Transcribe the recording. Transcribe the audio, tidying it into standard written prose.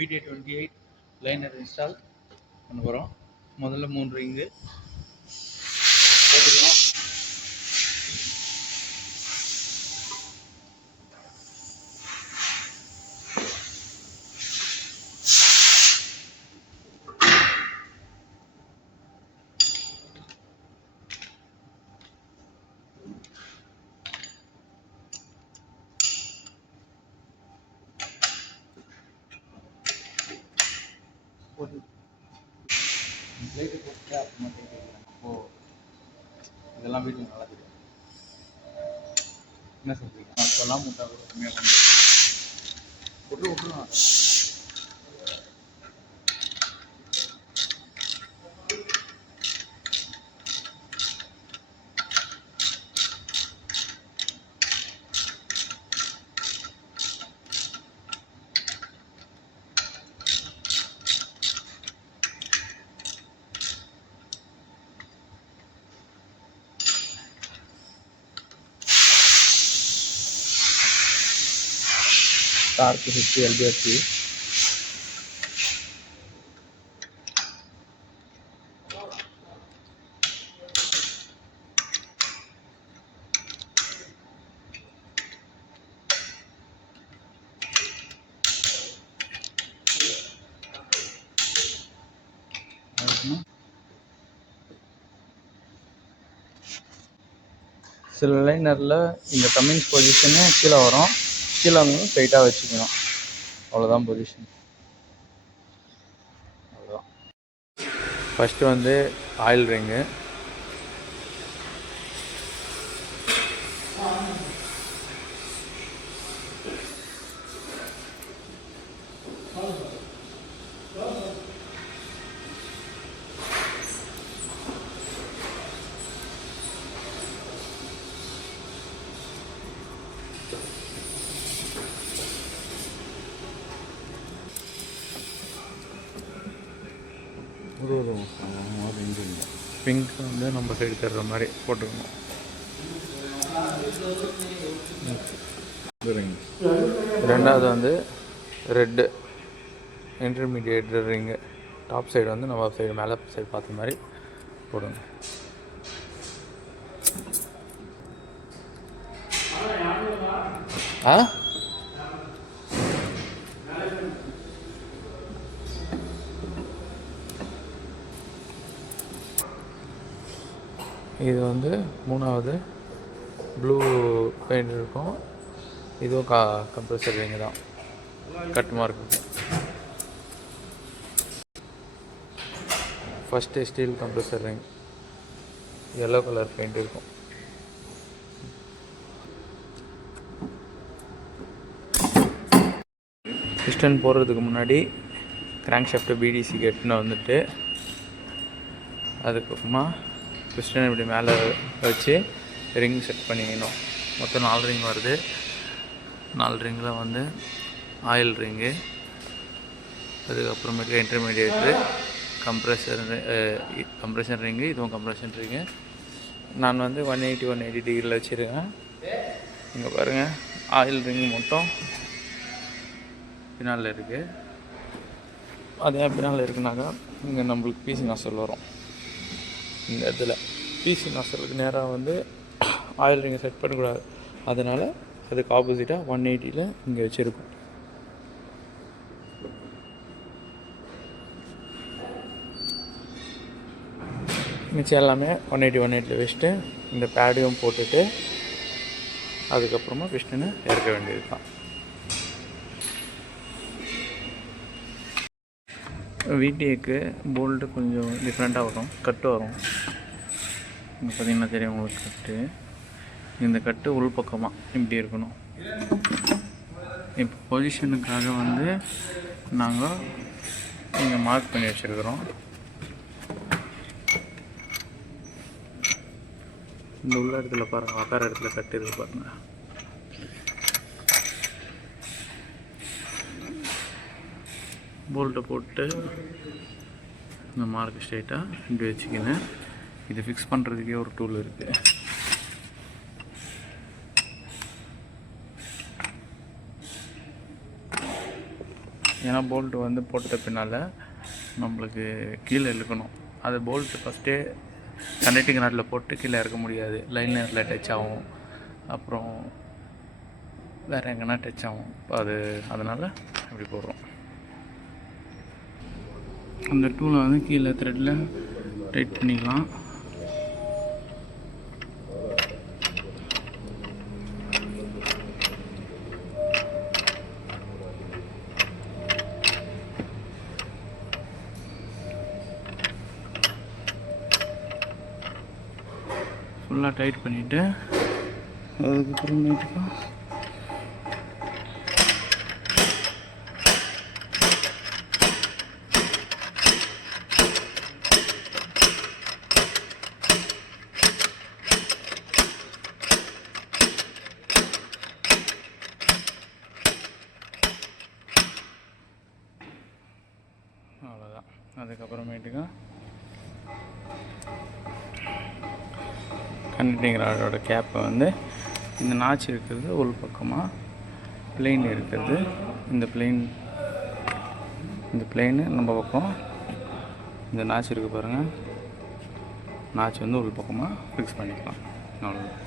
VT28 liner install பண்ண போகிறோம். முதல்ல 3 ரிங்கு போட்டுக்கிறோம். லைட்டு போட்டு அப்புறமா கேட்குறேன். அப்போது இதெல்லாம் வீட்டில் நல்லா தெரியும். என்ன சொல்கிறீங்க? நான் சொல்லாமல் விட்டா கூட கம்மியாக பண்ணி விட்டுருவாங்க. Stark 50 LBFC. சில லைனரில் இந்த கம்மிங்ஸ் பொசிஷனு கீழே வரும். கீழே வந்து ஸ்ட்ரைட்டாக வச்சுக்கணும். அவ்வளோதான் பொசிஷன். அவ்வளோதான். ஃபஸ்ட்டு வந்து ஆயில் ரிங்கு. பிங்க் வந்து நம்ம சைடு தர்ற மாதிரி போட்டுக்கணும். ரெண்டாவது வந்து red intermediate ring. Top side வந்து நம்ம சைடு மேலே சைடு பார்த்த மாதிரி போடுங்க. இது வந்து மூணாவது ப்ளூ பெயிண்ட் இருக்கும். இதுவும் கம்ப்ரஸர் ரிங்கு தான், cut mark. First steel compressor ring, yellow colour paint இருக்கும். பிஸ்டன் போடுறதுக்கு முன்னாடி கிராங்க் ஷாஃப்ட்டு பிடிசி கெட்டுன்னு வந்துட்டு அதுக்கப்புறமா பிஸ்டன் இப்படி மேலே வச்சு ரிங் செட் பண்ணிக்கணும். மொத்தம் 4 ரிங் வருது. 4 ரிங்கில் வந்து ஆயில் ரிங்கு, அதுக்கப்புறமேட்டு இன்டர்மீடியேட்ரு, கம்ப்ரெஷன் ரிங்கு. இதுவும் கம்ப்ரெஷன் ரிங்கு. நான் வந்து 180 டிகிரியில் வச்சுருக்கேன். இங்கே பாருங்கள், ஆயில் ரிங்கு மட்டும் பின்னால் இருக்குது. அது ஏன் பின்னால் இருக்குனாக்கா, இங்கே நம்மளுக்கு பிசி நாசல் வரும். இந்த இடத்துல பிசி நாசலுக்கு நேராக வந்து ஆயில் ரிங்கை செட் பண்ணக்கூடாது. அதனால் அதுக்கு ஆப்போசிட்டாக 180 இங்கே வச்சுருக்கோம். மிச்சம் எல்லாமே 180 வச்சுட்டு இந்த பேடையும் போட்டுட்டு அதுக்கப்புறமா பிஸ்டனை இறக்க வேண்டியது தான். VTAக்கு போல்ட்டு கொஞ்சம் டிஃப்ரெண்ட்டாக வரும், கட்டு வரும். இங்கே பார்த்திங்கன்னா தெரியும் உங்களுக்கு கட்டு. இந்த கட்டு உள் பக்கமாக இப்படி இருக்கணும். இப்போ பொசிஷனுக்காக வந்து நாங்கள் இங்கே மார்க் பண்ணி வச்சுருக்குறோம். இந்த உள்ள இடத்துல பாருங்கள், உக்கார இடத்துல கட்டு இருக்குது பாருங்கள். போல்ட்டை போட்டு இந்த மார்க் ஸ்ட்ரைட்டாக இப்படி வச்சுக்கின்னு இது ஃபிக்ஸ் பண்ணுறதுக்கே ஒரு டூல் இருக்குது. ஏன்னா போல்ட்டு வந்து போட்ட பின்னால் நம்மளுக்கு கீழே இழுக்கணும். அது போல்ட்டு ஃபஸ்ட்டே கனெக்டிங் நாட்டில் போட்டு கீழே இறக்க முடியாது. லைன் நேரில் டச் ஆகும், அப்புறம் வேறு எங்கன்னா டச் ஆகும். அது அதனால் இப்படி போடுறோம். அந்த டூலை வந்து கீழே த்ரெட்டில் டைட் பண்ணிக்கலாம். ஃபுல்லாக டைட் பண்ணிவிட்டு அதுக்கப்புறமேட்டுக்கா அவ்வளோதான். அதுக்கப்புறமேட்டுக்கா கனெக்டிங் ராடோட கேப்பை வந்து இந்த நாச்சு இருக்கிறது உள் பக்கமாக, பிளெயின் இருக்கிறது இந்த பிளெயின் நம்ம பக்கம், இந்த நாச்சு இருக்குது பாருங்கள், நாச்சு வந்து உள் பக்கமாக ஃபிக்ஸ் பண்ணிக்கலாம். அவ்வளோதான்.